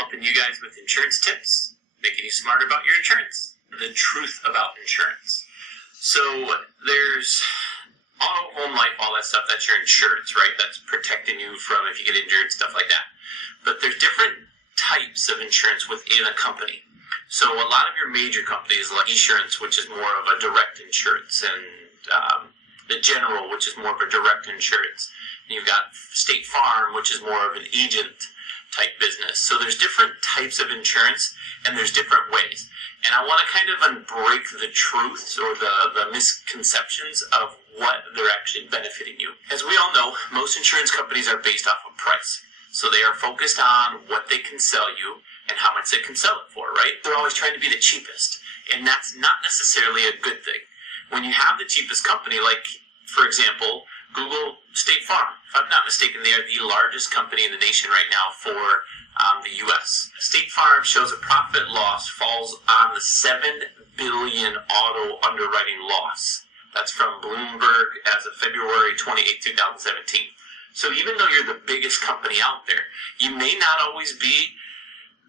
helping you guys with insurance tips, making you smarter about your insurance, the truth about insurance. So there's auto, home, life, all that stuff, that's your insurance, right? That's protecting you from if you get injured, stuff like that. But there's different types of insurance within a company. So a lot of your major companies like Esurance, which is more of a direct insurance, and the General, which is more of a direct insurance. And you've got State Farm, which is more of an agent type business. So there's different types of insurance, and there's different ways. And I want to kind of unbreak the truths or the misconceptions of what they're actually benefiting you. As we all know, most insurance companies are based off of price. So they are focused on what they can sell you and how much they can sell it for, right? They're always trying to be the cheapest. And that's not necessarily a good thing. When you have the cheapest company, like, for example, Google, State Farm. If I'm not mistaken, they are the largest company in the nation right now for the U.S. State Farm shows a profit loss falls on the $7 billion auto underwriting loss. That's from Bloomberg as of February 28, 2017. So even though you're the biggest company out there, you may not always be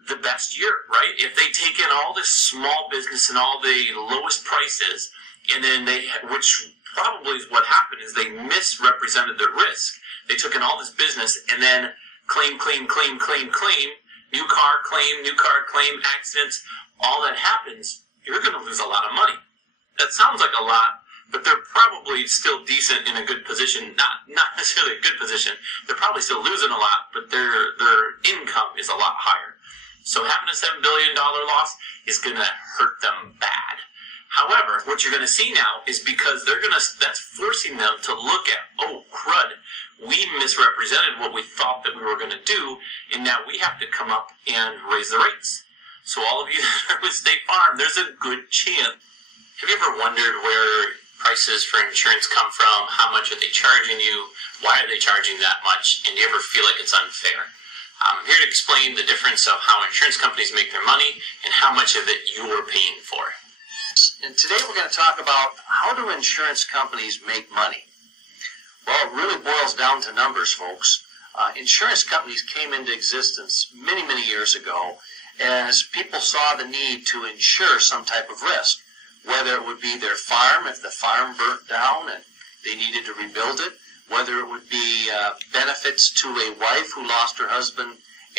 the best year, right? If they take in all this small business and all the lowest prices, and then which probably is what happened, is they misrepresented their risk. They took in all this business and then claim, new car claim, accidents, all that happens, you're going to lose a lot of money. That sounds like a lot, but they're probably still decent in a good position. Not necessarily a good position. They're probably still losing a lot, but their income is a lot higher. So having a $7 billion loss is going to hurt them bad. However, what you're going to see now is because that's forcing them to look at, oh, crud, we misrepresented what we thought that we were going to do, and now we have to come up and raise the rates. So all of you that are with State Farm, there's a good chance. Have you ever wondered where prices for insurance come from? How much are they charging you? Why are they charging that much? And do you ever feel like it's unfair? I'm here to explain the difference of how insurance companies make their money and how much of it you're paying for. And today we're going to talk about how do insurance companies make money. Well, it really boils down to numbers, folks. Insurance companies came into existence many, many years ago as people saw the need to insure some type of risk, whether it would be their farm if the farm burnt down and they needed to rebuild it, whether it would be benefits to a wife who lost her husband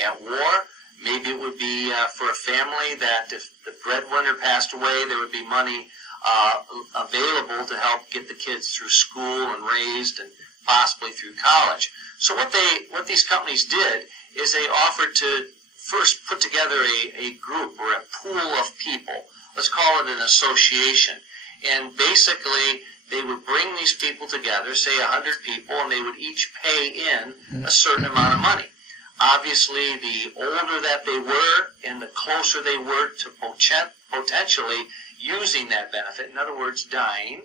at war. Maybe it would be for a family that if the breadwinner passed away, there would be money available to help get the kids through school and raised and possibly through college. So what these companies did is they offered to first put together a group or a pool of people. Let's call it an association. And basically, they would bring these people together, say 100 people, and they would each pay in a certain amount of money. Obviously, the older that they were and the closer they were to potentially using that benefit, in other words, dying,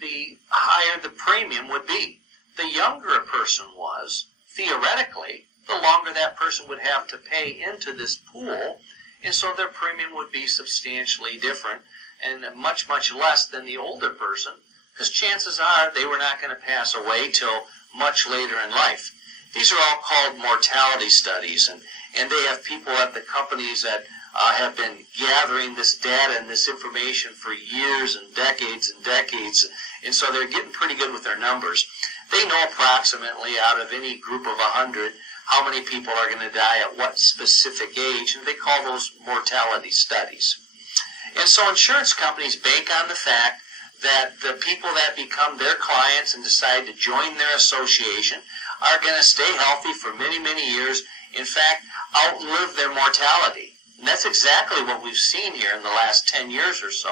the higher the premium would be. The younger a person was, theoretically, the longer that person would have to pay into this pool, and so their premium would be substantially different and much, much less than the older person, because chances are they were not going to pass away till much later in life. These are all called mortality studies, and they have people at the companies that have been gathering this data and this information for years and decades, and so they're getting pretty good with their numbers. They know approximately out of any group of 100 how many people are going to die at what specific age, and they call those mortality studies. And so insurance companies bank on the fact that the people that become their clients and decide to join their association are going to stay healthy for many, many years, in fact, outlive their mortality. And that's exactly what we've seen here in the last 10 years or so.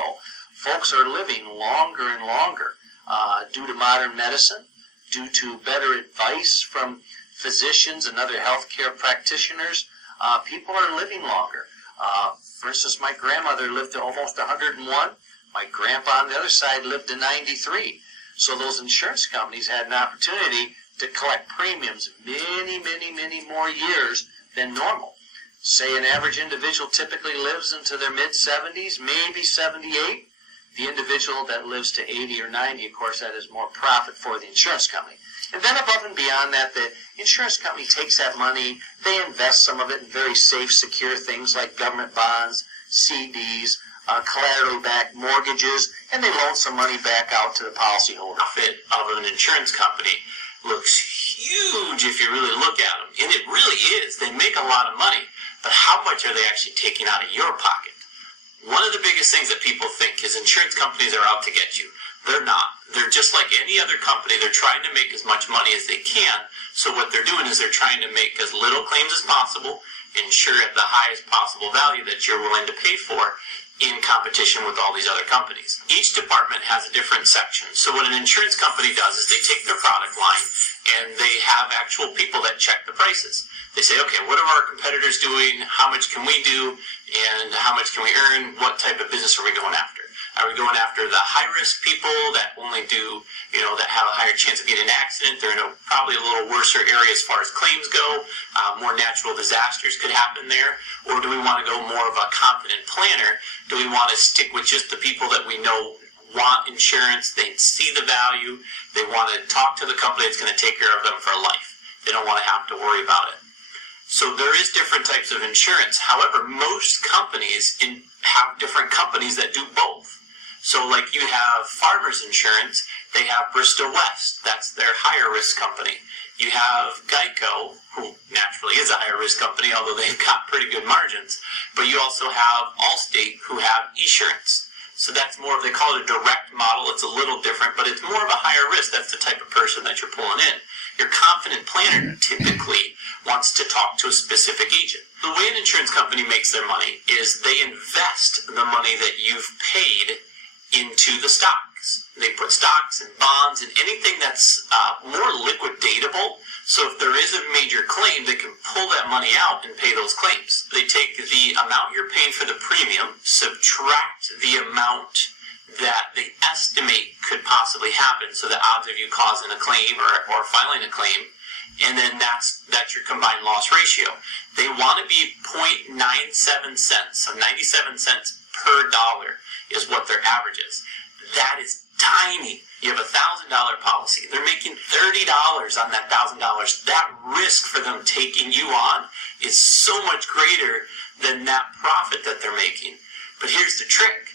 Folks are living longer and longer due to modern medicine, due to better advice from physicians and other healthcare practitioners. People are living longer. For instance, my grandmother lived to almost 101. My grandpa on the other side lived to 93. So those insurance companies had an opportunity to collect premiums many, many, many more years than normal. Say an average individual typically lives into their mid-70s, maybe 78. The individual that lives to 80 or 90, of course, that is more profit for the insurance company. And then above and beyond that, the insurance company takes that money, they invest some of it in very safe, secure things like government bonds, CDs, collaterally backed mortgages, and they loan some money back out to the policyholder. Profit of an insurance company looks huge if you really look at them. And it really is. They make a lot of money. But how much are they actually taking out of your pocket? One of the biggest things that people think is insurance companies are out to get you. They're not. They're just like any other company. They're trying to make as much money as they can. So what they're doing is they're trying to make as little claims as possible, insure at the highest possible value that you're willing to pay for in competition with all these other companies. Each department has a different section. So what an insurance company does is they take their product line and they have actual people that check the prices. They say, okay, what are our competitors doing? How much can we do? And how much can we earn? What type of business are we going after? Are we going after the high-risk people that only do, that have a higher chance of getting an accident? They're in probably a little worse area as far as claims go. More natural disasters could happen there. Or do we want to go more of a confident planner? Do we want to stick with just the people that we know want insurance? They see the value. They want to talk to the company that's going to take care of them for life. They don't want to have to worry about it. So there is different types of insurance. However, most companies have different companies that do both. So like you have Farmers Insurance, they have Bristol West. That's their higher risk company. You have Geico, who naturally is a higher risk company, although they've got pretty good margins. But you also have Allstate, who have Esurance. So that's more of, they call it a direct model. It's a little different, but it's more of a higher risk. That's the type of person that you're pulling in. Your confident planner typically wants to talk to a specific agent. The way an insurance company makes their money is they invest the money that you've paid into the stocks. They put stocks and bonds and anything that's more liquidatable. So if there is a major claim, they can pull that money out and pay those claims. They take the amount you're paying for the premium, subtract the amount that they estimate could possibly happen, so the odds of you causing a claim or filing a claim, and then that's your combined loss ratio. They want to be 0.97 cents, so 97 cents per dollar is what their average is. That is tiny. You have a $1,000 policy. They're making $30 on that $1,000. That risk for them taking you on is so much greater than that profit that they're making. But here's the trick.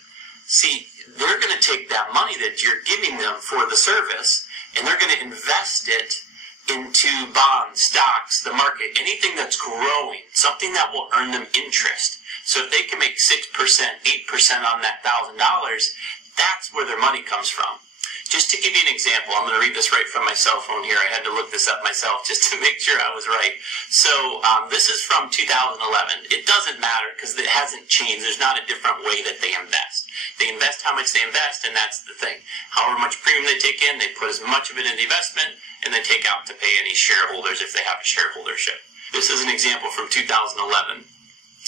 See, they're going to take that money that you're giving them for the service, and they're going to invest it into bonds, stocks, the market, anything that's growing, something that will earn them interest. So if they can make 6%, 8% on that $1,000, that's where their money comes from. Just to give you an example, I'm going to read this right from my cell phone here. I had to look this up myself just to make sure I was right. So this is from 2011. It doesn't matter because it hasn't changed. There's not a different way that they invest. They invest how much they invest, and that's the thing. However much premium they take in, they put as much of it in the investment, and they take out to pay any shareholders if they have a shareholdership. This is an example from 2011.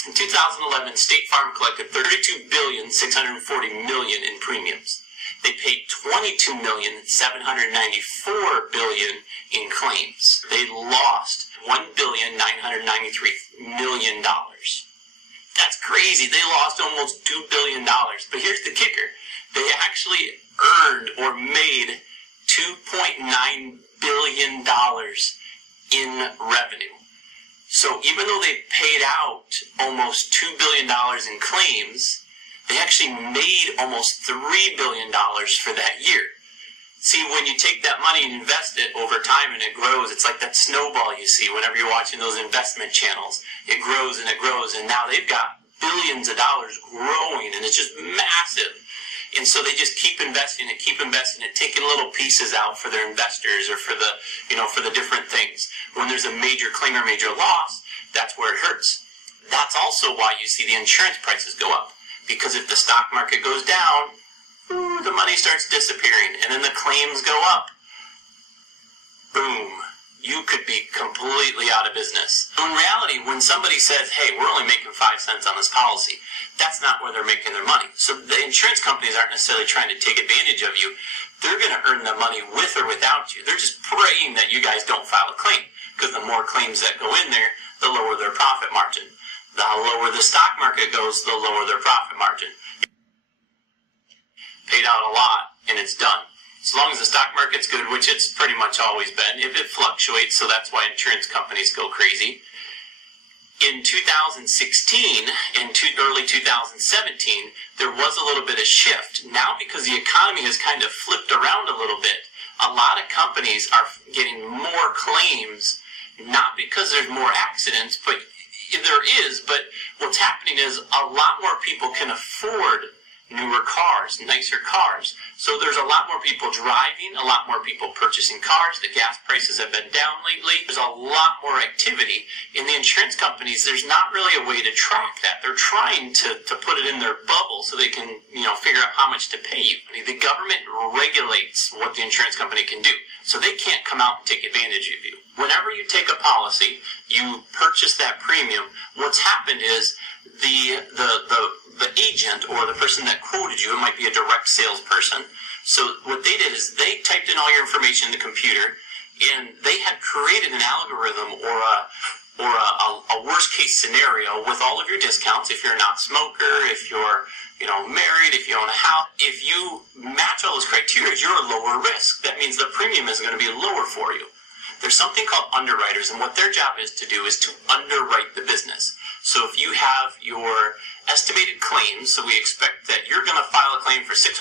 In 2011, State Farm collected $32,640 million in premiums. They paid $22,794 billion in claims. They lost $1,993 million. That's crazy. They lost almost $2 billion. But here's the kicker. They actually earned or made $2.9 billion in revenue. So even though they paid out almost $2 billion in claims, they actually made almost $3 billion for that year. See, when you take that money and invest it over time and it grows, it's like that snowball you see whenever you're watching those investment channels. It grows and it grows, and now they've got billions of dollars growing, and it's just massive. And so they just keep investing it, taking little pieces out for their investors or for the, for the different things. When there's a major claim or major loss, that's where it hurts. That's also why you see the insurance prices go up. Because if the stock market goes down, the money starts disappearing, and then the claims go up. Boom. You could be completely out of business. So in reality, when somebody says, hey, we're only making 5 cents on this policy, that's not where they're making their money. So the insurance companies aren't necessarily trying to take advantage of you. They're going to earn the money with or without you. They're just praying that you guys don't file a claim, because the more claims that go in there, the lower their profit margin. The lower the stock market goes, the lower their profit margin. paid out a lot, and it's done. As long as the stock market's good, which it's pretty much always been, if it fluctuates, so that's why insurance companies go crazy. In 2016 and early 2017, there was a little bit of shift. Now, because the economy has kind of flipped around a little bit, a lot of companies are getting more claims, not because there's more accidents, but there is, but what's happening is a lot more people can afford newer cars, nicer cars. So there's a lot more people driving, a lot more people purchasing cars. The gas prices have been down lately. There's a lot more activity. In the insurance companies, there's not really a way to track that. They're trying to put it in their bubble so they can, figure out how much to pay you. The government regulates what the insurance company can do. So they can't come out and take advantage of you. Whenever you take a policy, you purchase that premium, what's happened is the agent or the person that quoted you, it might be a direct salesperson. So what they did is they typed in all your information in the computer, and they had created an algorithm or a worst case scenario with all of your discounts. If you're not a smoker, if you're married, if you own a house, if you match all those criteria, you're a lower risk. That means the premium is going to be lower for you. There's something called underwriters, and what their job is to do is to underwrite the business. So if you have your estimated claims, so we expect that you're going to file a claim for $600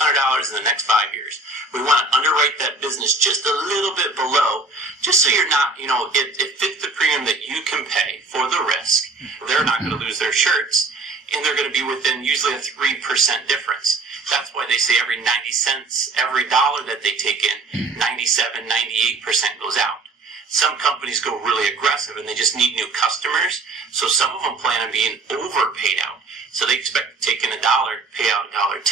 in the next 5 years. We want to underwrite that business just a little bit below, just so you're not, it fits the premium that you can pay for the risk. They're not going to lose their shirts, and they're going to be within usually a 3% difference. That's why they say every 90 cents, every dollar that they take in, 97, 98% goes out. Some companies go really aggressive and they just need new customers. So some of them plan on being overpaid out. So they expect to take in $1, pay out $1.10.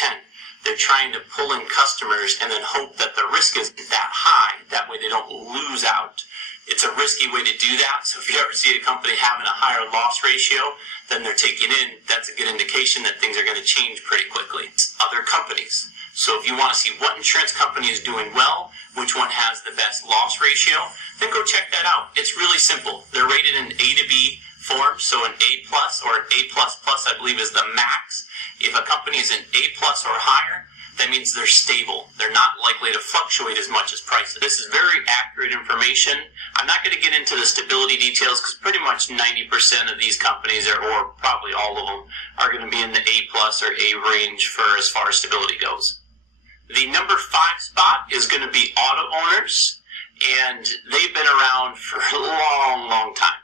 They're trying to pull in customers and then hope that the risk isn't that high. That way they don't lose out. It's a risky way to do that. So if you ever see a company having a higher loss ratio than they're taking in, that's a good indication that things are going to change pretty quickly. It's other companies. So if you want to see what insurance company is doing well, which one has the best loss ratio, then go check that out. It's really simple. They're rated in A to B form, so an A plus or an A plus plus, I believe, is the max. If a company is an A plus or higher, that means they're stable. They're not likely to fluctuate as much as prices. This is very accurate information. I'm not going to get into the stability details because pretty much 90% of these companies, or probably all of them, are going to be in the A plus or A range for as far as stability goes. The number 5 spot is going to be auto owners, and they've been around for a long, long time.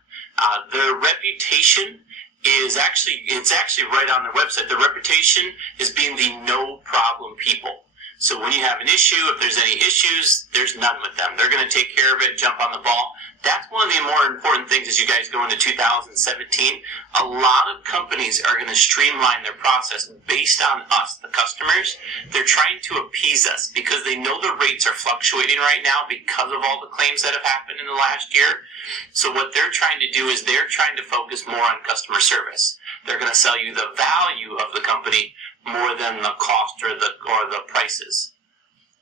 Their reputation is it's actually right on their website. Their reputation is being the no problem people. So when you have an issue, if there's any issues, there's none with them. They're going to take care of it, jump on the ball. That's one of the more important things as you guys go into 2017. A lot of companies are going to streamline their process based on us, the customers. They're trying to appease us because they know the rates are fluctuating right now because of all the claims that have happened in the last year. So what they're trying to do is they're trying to focus more on customer service. They're going to sell you the value of the company more than the cost or the prices.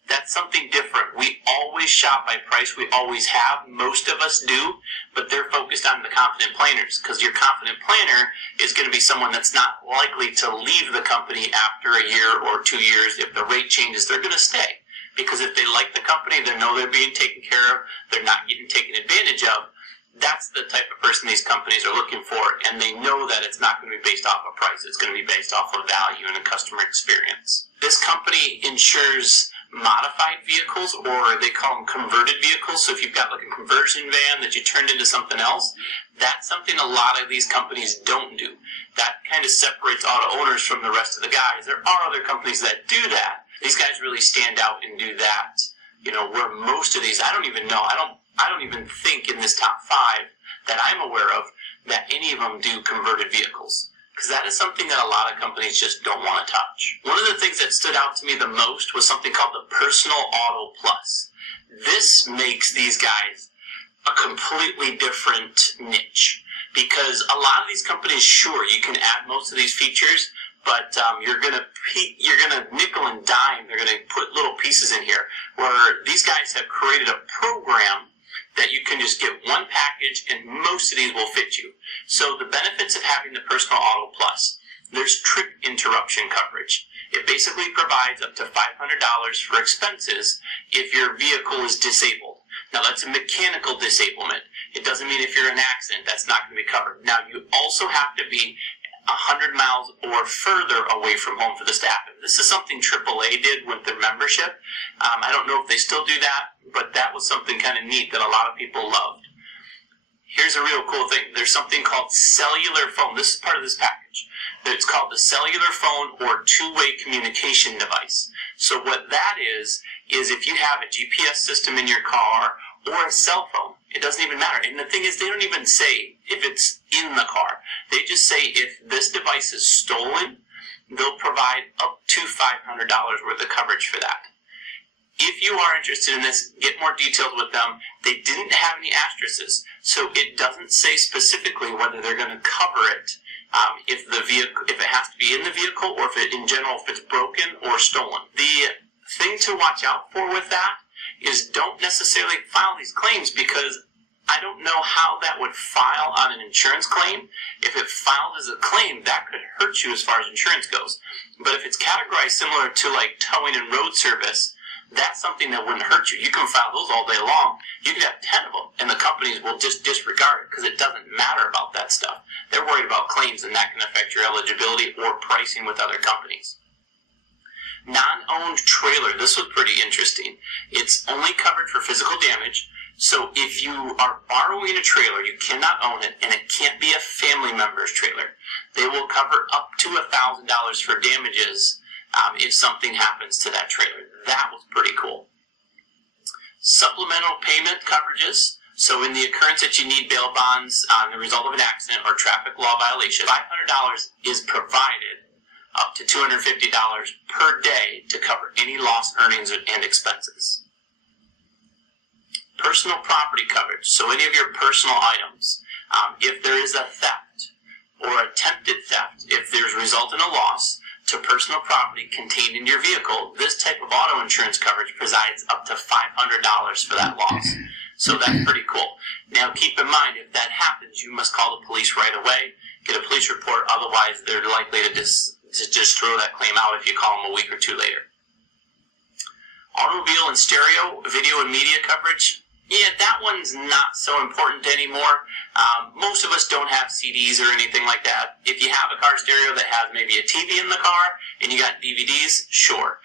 That's something different. We always shop by price. We always have. Most of us do, but they're focused on the confident planners because your confident planner is going to be someone that's not likely to leave the company after a year or 2 years. If the rate changes, they're going to stay because if they like the company, they know they're being taken care of, they're not getting taken advantage of. That's the type of person these companies are looking for, and they know that it's not going to be based off of price. It's going to be based off of value and a customer experience. This company insures modified vehicles, or they call them converted vehicles. So if you've got like a conversion van that you turned into something else, that's something a lot of these companies don't do. That kind of separates auto owners from the rest of the guys. There are other companies that do that. These guys really stand out and do that. Where most of these, I don't even know. I don't even think in this top 5 that I'm aware of that any of them do converted vehicles. Because that is something that a lot of companies just don't want to touch. One of the things that stood out to me the most was something called the Personal Auto Plus. This makes these guys a completely different niche. Because a lot of these companies, sure, you can add most of these features, but you're gonna nickel and dime. They're gonna put little pieces in here where these guys have created a program that you can just get one package and most of these will fit you. So the benefits of having the Personal Auto Plus. there's trip interruption coverage. It basically provides up to $500 for expenses if your vehicle is disabled. Now, that's a mechanical disablement. It doesn't mean if you're in an accident, that's not going to be covered. Now, you also have to be 100 miles or further away from home for this to happen. This is something AAA did with their membership. I don't know if they still do that, but that was something kind of neat that a lot of people loved. Here's a real cool thing. There's something called cellular phone. This is part of this package. It's called the cellular phone or two-way communication device. So what that is if you have a GPS system in your car or a cell phone, it doesn't even matter. And the thing is, they don't even say if it's in the car. They just say if this device is stolen, they'll provide up to $500 worth of coverage for that. If you are interested in this, get more details with them. They didn't have any asterisks, so it doesn't say specifically whether they're going to cover it if it has to be in the vehicle, or if it's broken or stolen. The thing to watch out for with that is don't necessarily file these claims, because I don't know how that would file on an insurance claim. If it filed as a claim, that could hurt you as far as insurance goes. But if it's categorized similar to like towing and road service, that's something that wouldn't hurt you. You can file those all day long. You could have 10 of them, and the companies will just disregard it because it doesn't matter about that stuff. They're worried about claims, and that can affect your eligibility or pricing with other companies. Non-owned trailer. This was pretty interesting. It's only covered for physical damage. So if you are borrowing a trailer, you cannot own it, and it can't be a family member's trailer. They will cover up to $1,000 for damages if something happens to that trailer. That was pretty cool. Supplemental payment coverages. So in the occurrence that you need bail bonds on the result of an accident or traffic law violation, $500 is provided up to $250 per day to cover any lost earnings and expenses. Personal property coverage. So any of your personal items. If there is a theft or attempted theft, if there's result in a loss to personal property contained in your vehicle, this type of auto insurance coverage provides up to $500 for that loss. So that's pretty cool. Now keep in mind, if that happens, you must call the police right away, get a police report, otherwise they're likely to just throw that claim out if you call them a week or two later. Automobile and stereo, video and media coverage. Yeah, that one's not so important anymore. Most of us don't have CDs or anything like that. If you have a car stereo that has maybe a TV in the car and you got DVDs, sure.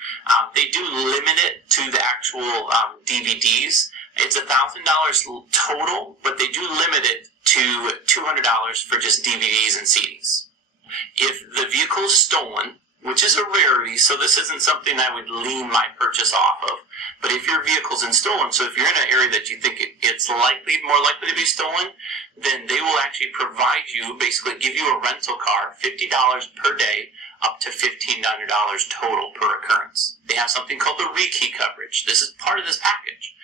They do limit it to the actual DVDs. It's $1,000 total, but they do limit it to $200 for just DVDs and CDs. If the vehicle is stolen, which is a rarity, so this isn't something I would lean my purchase off of. But if your vehicle's stolen, so if you're in an area that you think it's more likely to be stolen, then they will actually provide you, basically give you a rental car, $50 per day, up to $1,500 total per occurrence. They have something called the rekey coverage. This is part of this package.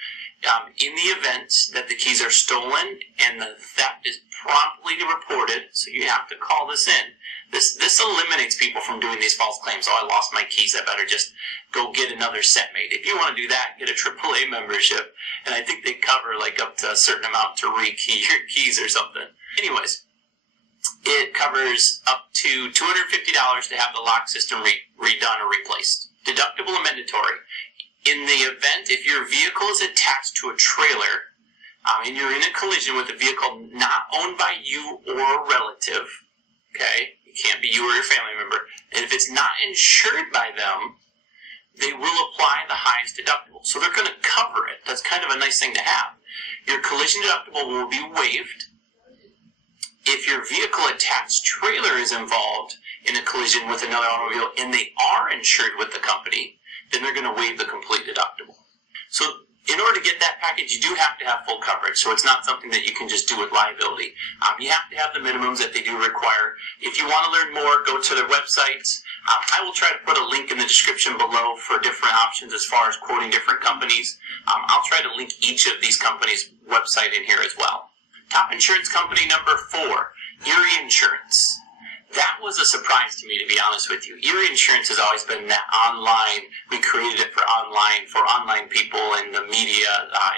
In the event that the keys are stolen and the theft is promptly reported, so you have to call this in. This eliminates people from doing these false claims. Oh, I lost my keys, I better just go get another set made. If you want to do that, get a AAA membership, and I think they cover like up to a certain amount to rekey your keys or something. Anyways, it covers up to $250 to have the lock system redone or replaced. Deductible and mandatory. In the event, if your vehicle is attached to a trailer and you're in a collision with a vehicle not owned by you or a relative, okay, it can't be you or your family member, and if it's not insured by them, they will apply the highest deductible. So they're going to cover it. That's kind of a nice thing to have. Your collision deductible will be waived. If your vehicle attached trailer is involved in a collision with another automobile and they are insured with the company, then they're going to waive the complete deductible. So in order to get that package, you do have to have full coverage. So it's not something that you can just do with liability. You have to have the minimums that they do require. If you want to learn more, go to their websites. I will try to put a link in the description below for different options as far as quoting different companies. I'll try to link each of these companies' website in here as well. Top insurance company number 4, Erie Insurance. That was a surprise to me, to be honest with you. Erie Insurance has always been that online. We created it for online people in the media,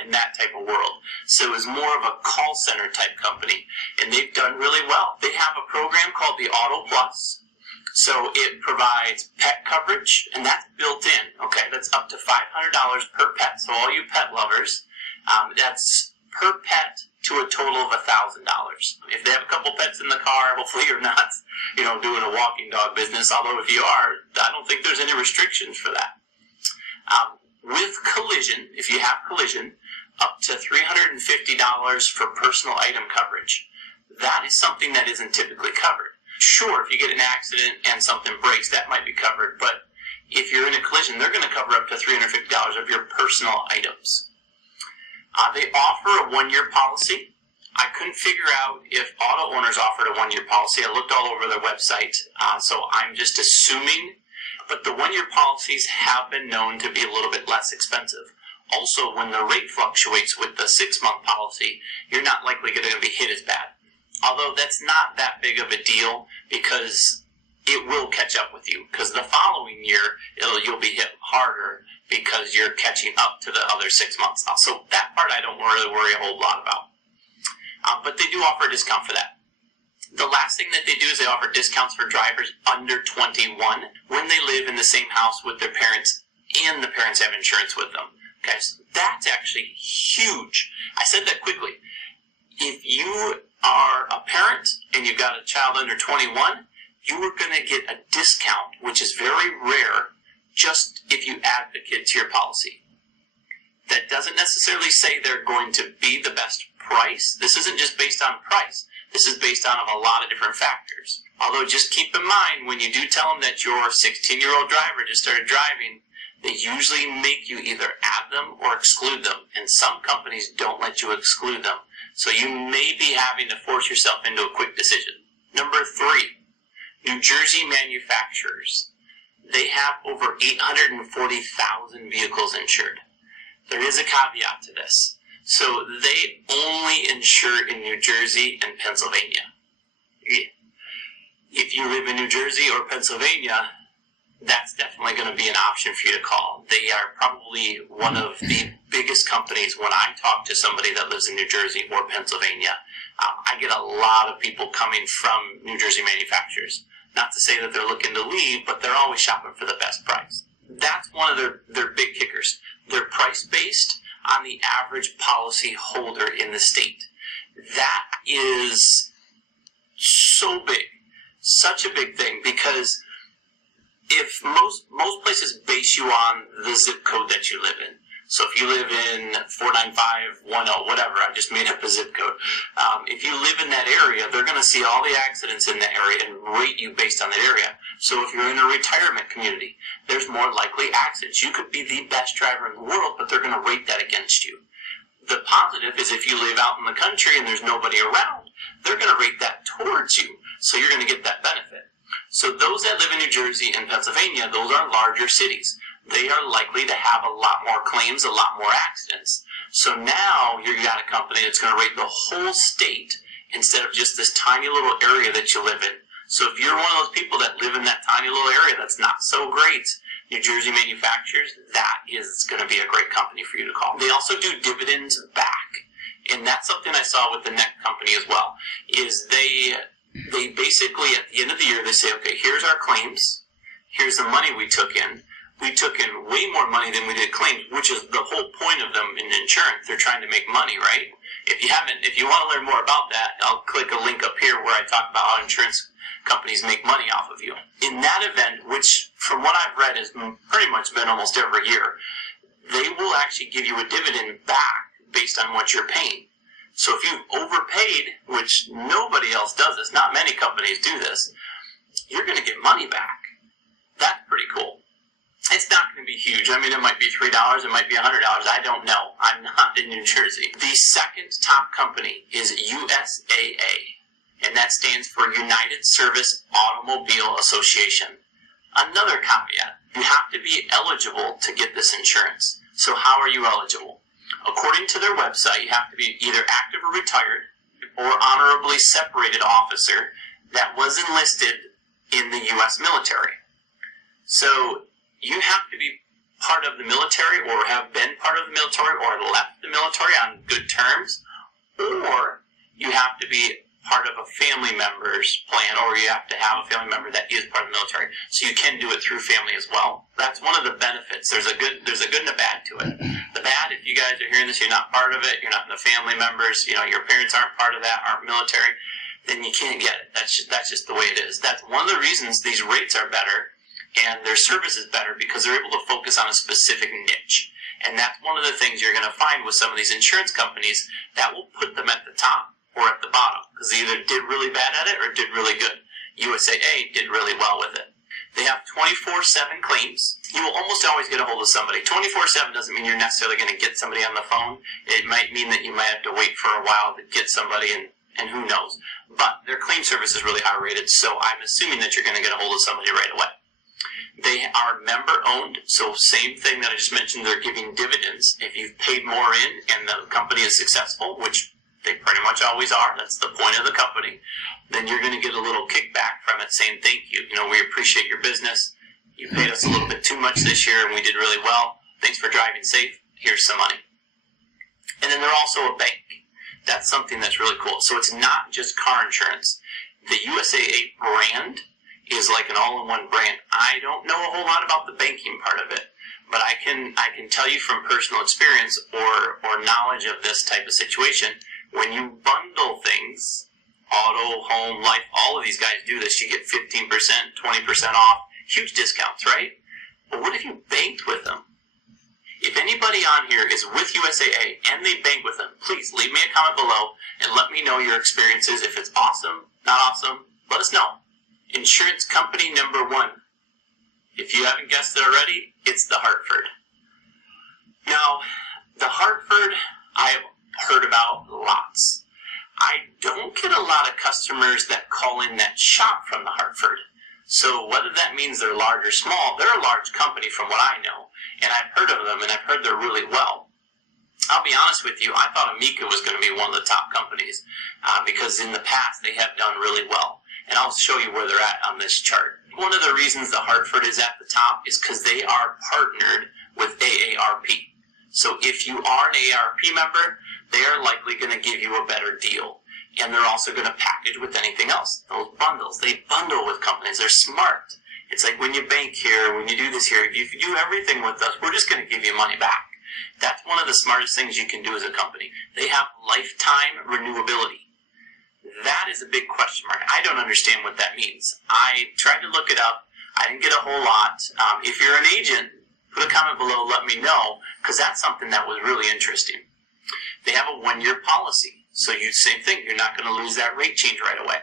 in that type of world. So it was more of a call center type company, and they've done really well. They have a program called the Auto Plus. So it provides pet coverage, and that's built in. Okay, that's up to $500 per pet. So all you pet lovers, that's per pet to a total of $1,000. If they have a couple pets in the car, hopefully you're not, doing a walking dog business. Although if you are, I don't think there's any restrictions for that. With collision, if you have collision, up to $350 for personal item coverage. That is something that isn't typically covered. Sure, if you get an accident and something breaks, that might be covered, but if you're in a collision, they're going to cover up to $350 of your personal items. They offer a 1-year policy. I couldn't figure out if auto owners offered a 1-year policy. I looked all over their website, so I'm just assuming, but the 1-year policies have been known to be a little bit less expensive. Also, when the rate fluctuates with the 6-month policy, you're not likely going to be hit as bad. Although that's not that big of a deal because it will catch up with you. Because the following year, you'll be hit harder because you're catching up to the other 6 months. So that part I don't really worry a whole lot about. But they do offer a discount for that. The last thing that they do is they offer discounts for drivers under 21 when they live in the same house with their parents and the parents have insurance with them. Okay, so that's actually huge. I said that quickly. If you are a parent and you've got a child under 21, you are going to get a discount, which is very rare, just if you add the kid to your policy. That doesn't necessarily say they're going to be the best price. This isn't just based on price. This is based on a lot of different factors. Although just keep in mind, when you do tell them that your 16-year-old driver just started driving, they usually make you either add them or exclude them, and some companies don't let you exclude them. So you may be having to force yourself into a quick decision. Number 3, New Jersey manufacturers. They have over 840,000 vehicles insured. There is a caveat to this. So they only insure in New Jersey and Pennsylvania. If you live in New Jersey or Pennsylvania, that's definitely going to be an option for you to call. They are probably one of the biggest companies when I talk to somebody that lives in New Jersey or Pennsylvania. I get a lot of people coming from New Jersey manufacturers. Not to say that they're looking to leave, but they're always shopping for the best price. That's one of their big kickers. They're price-based on the average policy holder in the state. That is so big, such a big thing, because if most places base you on the zip code that you live in. So if you live in 49510, whatever, I just made up a zip code. If you live in that area, they're going to see all the accidents in the area and rate you based on that area. So if you're in a retirement community, there's more likely accidents. You could be the best driver in the world, but they're going to rate that against you. The positive is if you live out in the country and there's nobody around, they're going to rate that towards you. So you're going to get that benefit. So those that live in New Jersey and Pennsylvania, those are larger cities. They are likely to have a lot more claims, a lot more accidents. So now you've got a company that's going to rate the whole state instead of just this tiny little area that you live in. So if you're one of those people that live in that tiny little area that's not so great, New Jersey manufacturers, that is going to be a great company for you to call. They also do dividends back. And that's something I saw with the NEC company as well, is they basically, at the end of the year, they say, okay, here's our claims. Here's the money we took in. We took in way more money than we did claims, which is the whole point of them in insurance. They're trying to make money, right? If you want to learn more about that, I'll click a link up here where I talk about how insurance companies make money off of you. In that event, which from what I've read has pretty much been almost every year, they will actually give you a dividend back based on what you're paying. So if you've overpaid, which nobody else does this, not many companies do this, you're going to get money back. That's pretty cool. It's not going to be huge. I mean, it might be $3, it might be $100. I don't know. I'm not in New Jersey. The second top company is USAA, and that stands for United Service Automobile Association. Another caveat, you have to be eligible to get this insurance. So how are you eligible? According to their website, you have to be either active or retired or honorably separated officer that was enlisted in the U.S. military. So you have to be part of the military or have been part of the military or left the military on good terms, or you have to be part of a family member's plan, or you have to have a family member that is part of the military. So you can do it through family as well. That's one of the benefits. There's a good and a bad to it. The bad, if you guys are hearing this, you're not part of it, you're not in the family members, your parents aren't part of that, aren't military, then you can't get it. That's just the way it is. That's one of the reasons these rates are better and their service is better, because they're able to focus on a specific niche. And that's one of the things you're going to find with some of these insurance companies, that will put them at the top or at the bottom, because they either did really bad at it or did really good. USAA did really well with it. They have 24/7 claims. You will almost always get a hold of somebody. 24/7 doesn't mean you're necessarily going to get somebody on the phone. It might mean that you might have to wait for a while to get somebody, and who knows. But their claim service is really high rated, so I'm assuming that you're going to get a hold of somebody right away. They are member-owned, so same thing that I just mentioned, they're giving dividends. If you've paid more in and the company is successful, which they pretty much always are, that's the point of the company, then you're going to get a little kickback from it saying thank you. We appreciate your business. You paid us a little bit too much this year and we did really well. Thanks for driving safe. Here's some money. And then they're also a bank. That's something that's really cool. So it's not just car insurance. The USAA brand is like an all-in-one brand. I don't know a whole lot about the banking part of it, but I can tell you from personal experience or knowledge of this type of situation, when you bundle things, auto, home, life, all of these guys do this. You get 15%, 20% off, huge discounts, right? But what if you banked with them? If anybody on here is with USAA and they bank with them, please leave me a comment below and let me know your experiences. If it's awesome, not awesome, let us know. Insurance company number 1. If you haven't guessed it already, it's the Hartford. Now, the Hartford, I have heard about lots. I don't get a lot of customers that call in that shop from the Hartford. So whether that means they're large or small, they're a large company from what I know. And I've heard of them, and I've heard they're really well. I'll be honest with you, I thought Amica was going to be one of the top companies because in the past they have done really well. And I'll show you where they're at on this chart. One of the reasons the Hartford is at the top is because they are partnered with AARP. So if you are an AARP member, they are likely going to give you a better deal. And they're also going to package with anything else. Those bundles, they bundle with companies. They're smart. It's like when you bank here, when you do this here, if you do everything with us, we're just going to give you money back. That's one of the smartest things you can do as a company. They have lifetime renewability. That is a big question mark. I don't understand what that means. I tried to look it up. I didn't get a whole lot. If you're an agent, put a comment below, let me know, because that's something that was really interesting. They have a 1-year policy. So same thing, you're not going to lose that rate change right away.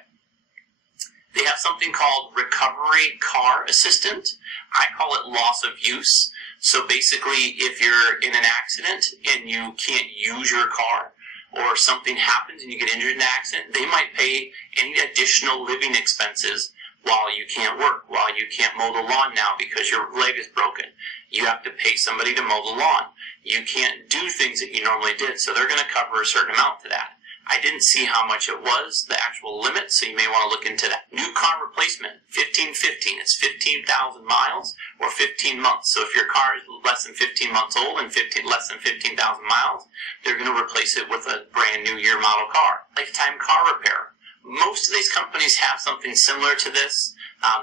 They have something called Recovery Car Assistant. I call it loss of use. So basically, if you're in an accident and you can't use your car, or something happens and you get injured in an accident, they might pay any additional living expenses while you can't work, while you can't mow the lawn now because your leg is broken. You have to pay somebody to mow the lawn. You can't do things that you normally did, so they're going to cover a certain amount to that. I didn't see how much it was, the actual limit, so you may want to look into that. New car replacement, 1515. It's 15,000 miles or 15 months. So if your car is less than 15 months old and less than 15,000 miles, they're going to replace it with a brand new year model car. Lifetime car repair. Most of these companies have something similar to this.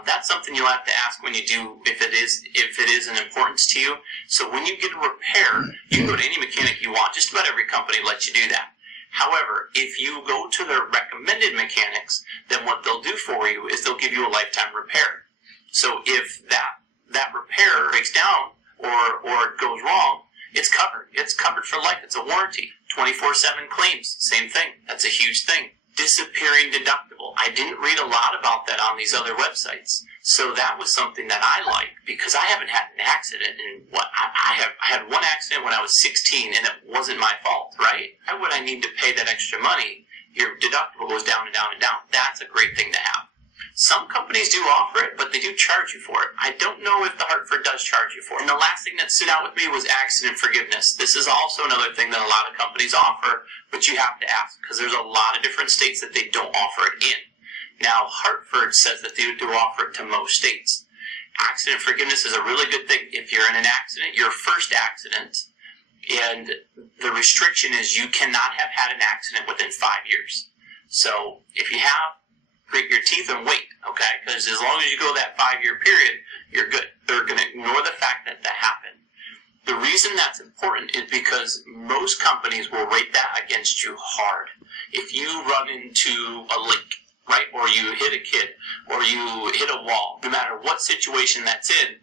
That's something you'll have to ask when you do, if it is an importance to you. So when you get a repair, you can go to any mechanic you want. Just about every company lets you do that. However, if you go to their recommended mechanics, then what they'll do for you is they'll give you a lifetime repair. So if that repair breaks down or it goes wrong, it's covered. It's covered for life. It's a warranty. 24/7 claims, same thing. That's a huge thing. Disappearing deductible. I didn't read a lot about that on these other websites. So that was something that I liked because I haven't had an accident in I had one accident when I was 16 and it wasn't my fault, right? Why would I need to pay that extra money? Your deductible goes down and down and down. That's a great thing to have. Some companies do offer it, but they do charge you for it. I don't know if the Hartford does charge you for it. And the last thing that stood out with me was accident forgiveness. This is also another thing that a lot of companies offer, but you have to ask because there's a lot of different states that they don't offer it in. Now, Hartford says that they do offer it to most states. Accident forgiveness is a really good thing. If you're in an accident, your first accident, and the restriction is you cannot have had an accident within 5 years. So if you have, grit your teeth and wait, okay? Because as long as you go that 5-year period, you're good. They're going to ignore the fact that that happened. The reason that's important is because most companies will rate that against you hard. If you run into a lake, right, or you hit a kid, or you hit a wall, no matter what situation that's in,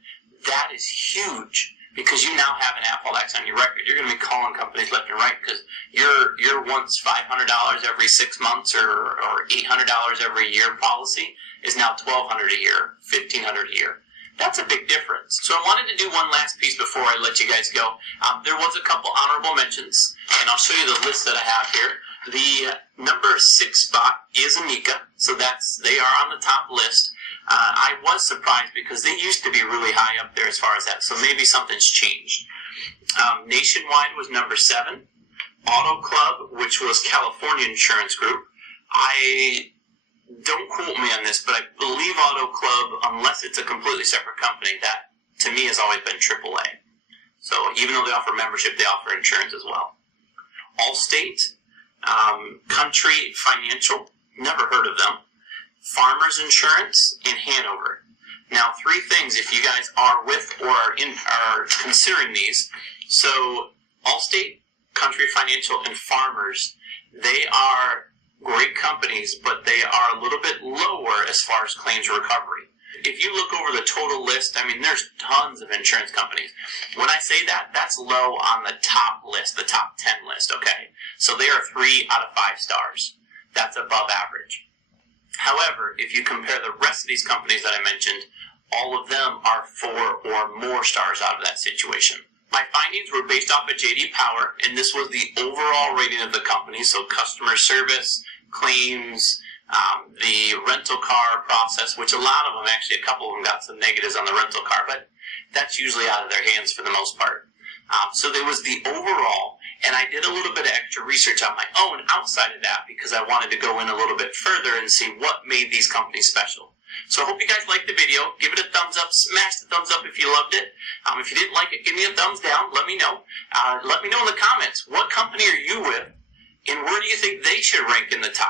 that is huge because you now have an Aflac on your record. You're going to be calling companies left and right because your once $500 every 6 months or $800 every year policy is now $1,200 a year, $1,500 a year. That's a big difference. So I wanted to do one last piece before I let you guys go. There was a couple honorable mentions, and I'll show you the list that I have here. The number 6 spot is Amica, so they are on the top list. I was surprised because they used to be really high up there as far as that, so maybe something's changed. Nationwide was number 7. Auto Club, which was California Insurance Group. Don't quote me on this, but I believe Auto Club, unless it's a completely separate company, that to me has always been AAA. So even though they offer membership, they offer insurance as well. Allstate, Country Financial, never heard of them. Farmers Insurance, and Hanover. Now, 3 things if you guys are with or are considering these. So Allstate, Country Financial, and Farmers, they are great companies, but they are a little bit lower as far as claims recovery. If you look over the total list, I mean, there's tons of insurance companies. When I say that, that's low on the top list, the top 10 list, okay? So they are 3 out of 5 stars. That's above average. However, if you compare the rest of these companies that I mentioned, all of them are 4 or more stars out of that situation. My findings were based off of J.D. Power, and this was the overall rating of the company, so customer service, claims, the rental car process, which a lot of them, actually a couple of them got some negatives on the rental car, but that's usually out of their hands for the most part. So there was the overall, and I did a little bit of extra research on my own outside of that because I wanted to go in a little bit further and see what made these companies special. So I hope you guys liked the video. Give it a thumbs up. Smash the thumbs up if you loved it. If you didn't like it, give me a thumbs down. Let me know. Let me know in the comments, what company are you with, and where do you think they should rank in the top